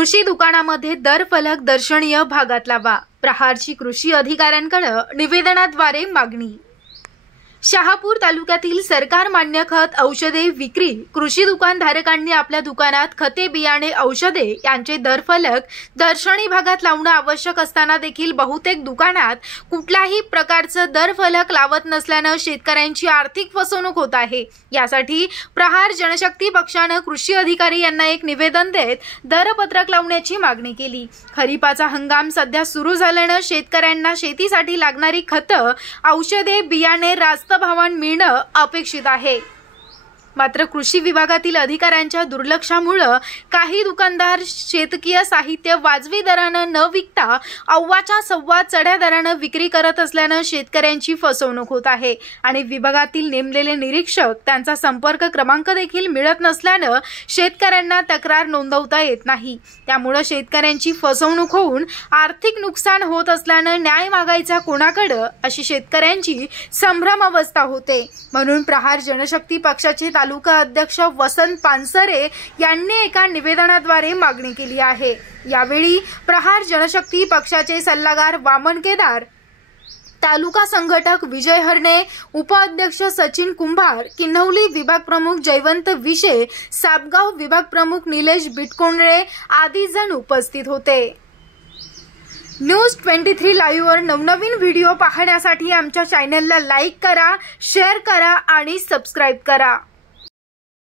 कृषी दुकानामध्ये दर फलक दर्शनीय भागात लावा। प्रहारची कृषी अधिकाऱ्यांकडे निवेदनाद्वारे मागणी। शहापूर तालुक्यातील सरकार मान्य खत औषधे विक्री कृषी दुकानधारकांनी आपल्या दुकानात खते बियाणे औषधे यांचे दर फलक दर्शनी भागात लावणे आवश्यक असताना देखील बहुतेक दुकानात कुठल्याही प्रकारचे दर फलक लावत नसल्याने शेतकऱ्यांची आर्थिक फसवणूक होत आहे। यासाठी प्रहार जनशक्ती पक्षाने कृषी अधिकारी यांना एक निवेदन देत दरपत्रक लावण्याची मागणी केली। खरीपाचा हंगाम सध्या सुरू झाल्याने शेतकऱ्यांना शेतीसाठी लागणारी खते औषधे बियाणे रास्त भावाने मिळणे अपेक्षित आहे। मात्र कृषी विभागातील अधिकाऱ्यांच्या दुर्लक्षामुळे काही दुकानदार शेतकीय साहित्य वाजवी दराने न विकता अव्वाच्या सव्वा चढ्या दराने विक्री करत असल्याने शेतकऱ्यांची फसवणूक होत आहे आणि विभागातील नेमलेले निरीक्षक त्यांचा संपर्क क्रमांक देखील मिळत नसल्याने शेतकऱ्यांना तक्रार नोंदवता येत नाही। त्यामुळे शेतकऱ्यांची फसवणूक होऊन आर्थिक नुकसान होत असल्याने न्याय मागायचा कोणाकडे अशी शेतकऱ्यांची संभ्रम अवस्था होते। म्हणून प्रहार जनशक्ती पक्षाचे तालुका अध्यक्ष वसंत पानसरे यांनी एका निवेदनाद्वारे मागणी केली आहे। यावेळी प्रहार जनशक्ती पक्षाचे सल्लागार वामन केदार, तालुका संघटक विजय हरणे, उपाध्यक्ष सचिन कुंभार, किन्हवली विभाग प्रमुख जयवंत विशे, सापगाव विभाग प्रमुख निलेश बिटकोंडळे आदी जण उपस्थित होते। न्यूज 23 लाईव्ह वर नवनवीन व्हिडिओ पाहण्यासाठी आमच्या चॅनलला लाईक करा, शेअर करा आणि सबस्क्राइब करा।